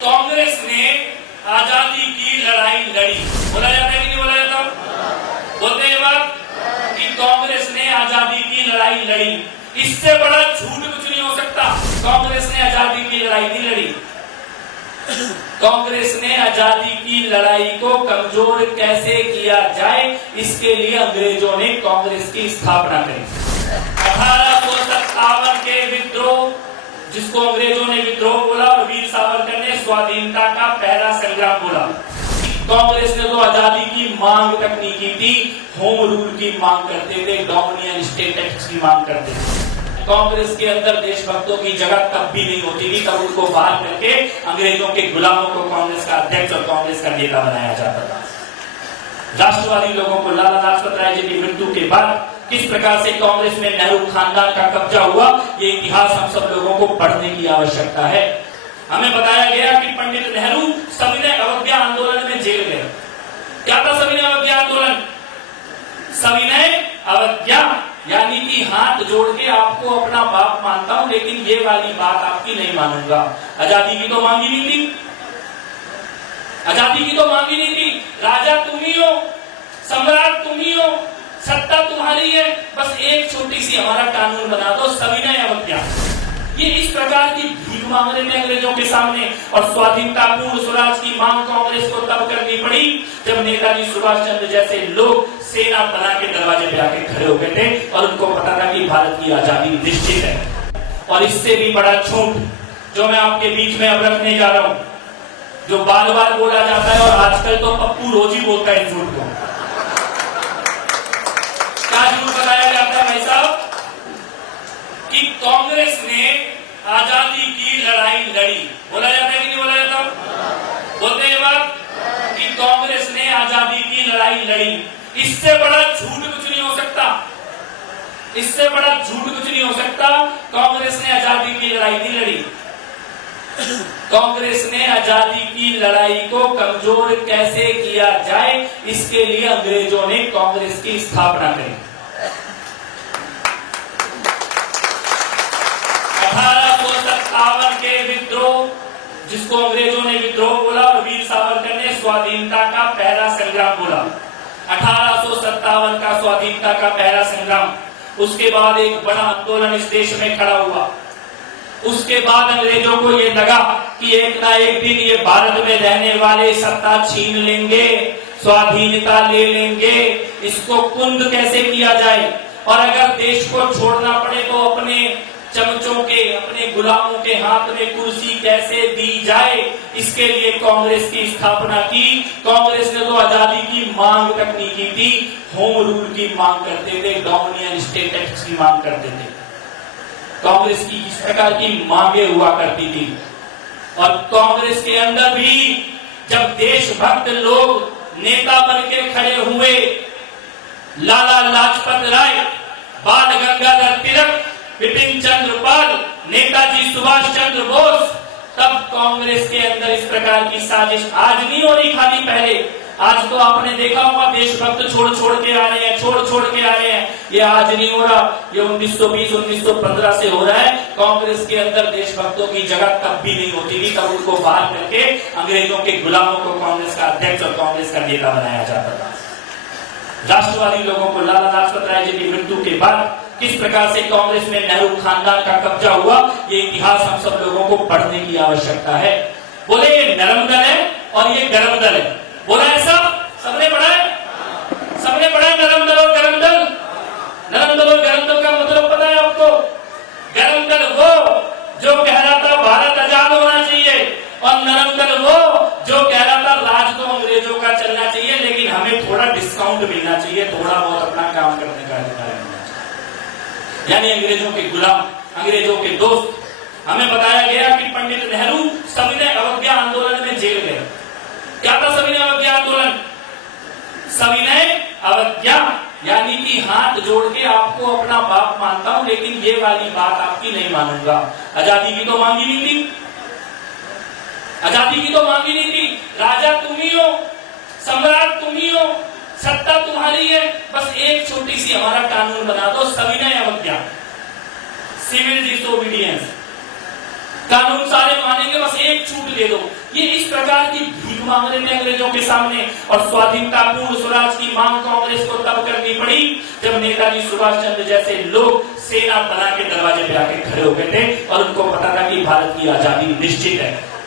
कांग्रेस ने आजादी की लड़ाई लड़ी। बोला जाता है कि नहीं बोला जाता? बोलते हैं बात कि कांग्रेस ने आजादी की लड़ाई लड़ी। इससे बड़ा झूठ कुछ नहीं हो सकता। कांग्रेस ने आजादी की लड़ाई नहीं लड़ी। कांग्रेस ने आजादी की लड़ाई को कमजोर कैसे किया जाए, इसके लिए अंग्रेजों ने कांग्रेस की स्थापना करी। 1857 के विद्रोह, जिसको अंग्रेजों ने विद्रोह बोला और वीर सावरकर ने स्वाधीनता का पहला संग्राम बोला। कांग्रेस ने तो आजादी की मांग तक नहीं की थी, होम रूल की मांग करते थे, डोमिनियन स्टेट एक्ट की मांग करते थे। कांग्रेस के अंदर देशभक्तों की जगह तब भी नहीं होती थी, तब उनको बाहर करके अंग्रेजों के गुलामों को कांग्रेस का अध्यक्ष और कांग्रेस का नेता बनाया जाता था। राष्ट्रवादी लोगों को लाला लाजपत राय जी की मृत्यु के बाद किस प्रकार से कांग्रेस में नेहरू खानदान का कब्जा हुआ, ये इतिहास हम सब लोगों को पढ़ने की आवश्यकता है। हमें बताया गया कि पंडित नेहरू सविनय अवज्ञा आंदोलन में जेल गए। क्या था सविनय अवज्ञा आंदोलन? सविनय अवज्ञा यानी कि हाथ जोड़ के आपको अपना बाप मानता हूं, लेकिन ये वाली बात आपकी नहीं मानूंगा। आजादी की तो मांगी नहीं थी, आजादी की तो मांगी नहीं थी। राजा तुम ही हो, सम्राट तुम ही हो, सत्ता तुम्हारी है, बस एक छोटी सी हमारा कानून बना दो, सविनय अवज्ञा। ये इस प्रकार की भीख मांग रहे थे अंग्रेजों के सामने। और स्वाधीनता पूर्ण स्वराज की मांग कांग्रेस को तब करनी पड़ी जब नेताजी सुभाष चंद्र जैसे लोग सेना बना के दरवाजे पे आके खड़े हो गए थे और उनको पता था कि भारत की आजादी निश्चित है। और इससे भी बड़ा झूठ जो मैं आपके बीच में अब रखने जा रहा हूं, जो बार बार बोला जाता है और आजकल तो पप्पू रोज ही बोलता है झूठ को। क्या झूठ बताया जाता है भाई साहब? कि कांग्रेस ने आजादी की लड़ाई लड़ी। बोला जाता है कि नहीं बोला जाता? बोलते हैं बात कि कांग्रेस ने आजादी की लड़ाई लड़ी। इससे बड़ा झूठ कुछ नहीं हो सकता। इससे बड़ा झूठ कुछ नहीं हो सकता। कांग्रेस ने आजादी की लड़ाई नहीं लड़ी। कांग्रेस ने आजादी की लड़ाई को कमजोर कैसे किया जाए, इसके लिए अंग्रेजों ने कांग्रेस की स्थापना करी। 1857 के विद्रोह, जिसको अंग्रेजों ने विद्रोह बोला और वीर सावरकर ने स्वाधीनता का पहला संग्राम बोला। 1857 का स्वाधीनता का पहला संग्राम, उसके बाद एक बड़ा आंदोलन इस देश में खड़ा हुआ। उसके बाद अंग्रेजों को ये लगा कि एक ना एक दिन ये भारत में रहने वाले सत्ता छीन लेंगे, स्वाधीनता ले लेंगे, इसको कुंद कैसे किया जाए। और अगर देश को छोड़ना पड़े तो अपने चमचों के, अपने गुलामों के हाथ में कुर्सी कैसे दी जाए, इसके लिए कांग्रेस की स्थापना की। कांग्रेस ने तो आजादी की मांग तक नहीं की थी, होम रूल की मांग करते थे, डोमिनियन स्टेट एक्ट की मांग करते थे। कांग्रेस की इस प्रकार की मांगे हुआ करती थी। और कांग्रेस के अंदर भी जब देशभक्त लोग नेता बन के खड़े हुए, लाला लाजपत राय, बाल गंगाधर तिलक, बिपिन चंद्र पाल, नेताजी सुभाष चंद्र बोस, तब कांग्रेस के अंदर इस प्रकार की साजिश आज नहीं हो रही, खाली पहले। आज तो आपने देखा होगा देशभक्त छोड़ छोड़ के आ रहे हैं, छोड़ छोड़ के आ रहे हैं। ये आज नहीं हो रहा, ये 1920 1915 से हो रहा है। कांग्रेस के अंदर देशभक्तों की जगह तब भी नहीं होती थी, तब उनको बाहर करके अंग्रेजों के गुलामों को कांग्रेस का अध्यक्ष और कांग्रेस का नेता बनाया जाता था। राष्ट्रवादी लोगों को लाला लाजपत राय जी की मृत्यु के बाद किस प्रकार से कांग्रेस में नेहरू खानदान का कब्जा हुआ, ये इतिहास हम सब लोगों को पढ़ने की आवश्यकता है। बोले ये नरम दल है और ये गरम दल है। बोला ऐसा सबने पढ़ा है? सबने पढ़ा है नरम दल और गरम दल? नरम दल और गरम दल का मतलब पता है आपको? गरम दल वो जो कह रहा था भारत आजाद होना चाहिए, और नरम दल वो जो कह रहा था राज तो अंग्रेजों का चलना चाहिए, लेकिन हमें थोड़ा डिस्काउंट मिलना चाहिए, थोड़ा बहुत अपना काम करने का अधिकार मिलना चाहिए। यानी अंग्रेजों के गुलाम, अंग्रेजों के दोस्त। हमें बताया गया कि पंडित नेहरू सविनय अवज्ञा आंदोलन में जेल गए। क्या था सविनय अवज्ञा आंदोलन? सविनय अवज्ञा यानी कि हाथ जोड़ के आपको अपना बाप मानता हूं, लेकिन ये वाली बात आपकी नहीं मानूंगा। आजादी की तो मांगी नहीं थी, आजादी की तो मांगी नहीं थी। राजा तुम ही हो, सम्राट तुम ही हो, सत्ता तुम्हारी है, बस एक छोटी सी हमारा कानून बना दो, सविनय अवज्ञा, सिविल डिसोबीडियंस। कानून सारे मानेंगे, बस एक छूट दे दो। ये इस प्रकार की भीख मांग रहे थे अंग्रेजों के सामने। और स्वाधीनता पूर्ण स्वराज की मांग कांग्रेस को तब करनी पड़ी जब नेताजी सुभाष चंद्र जैसे लोग सेना बना के दरवाजे पे आके खड़े हो गए थे और उनको पता था कि भारत की आजादी निश्चित है।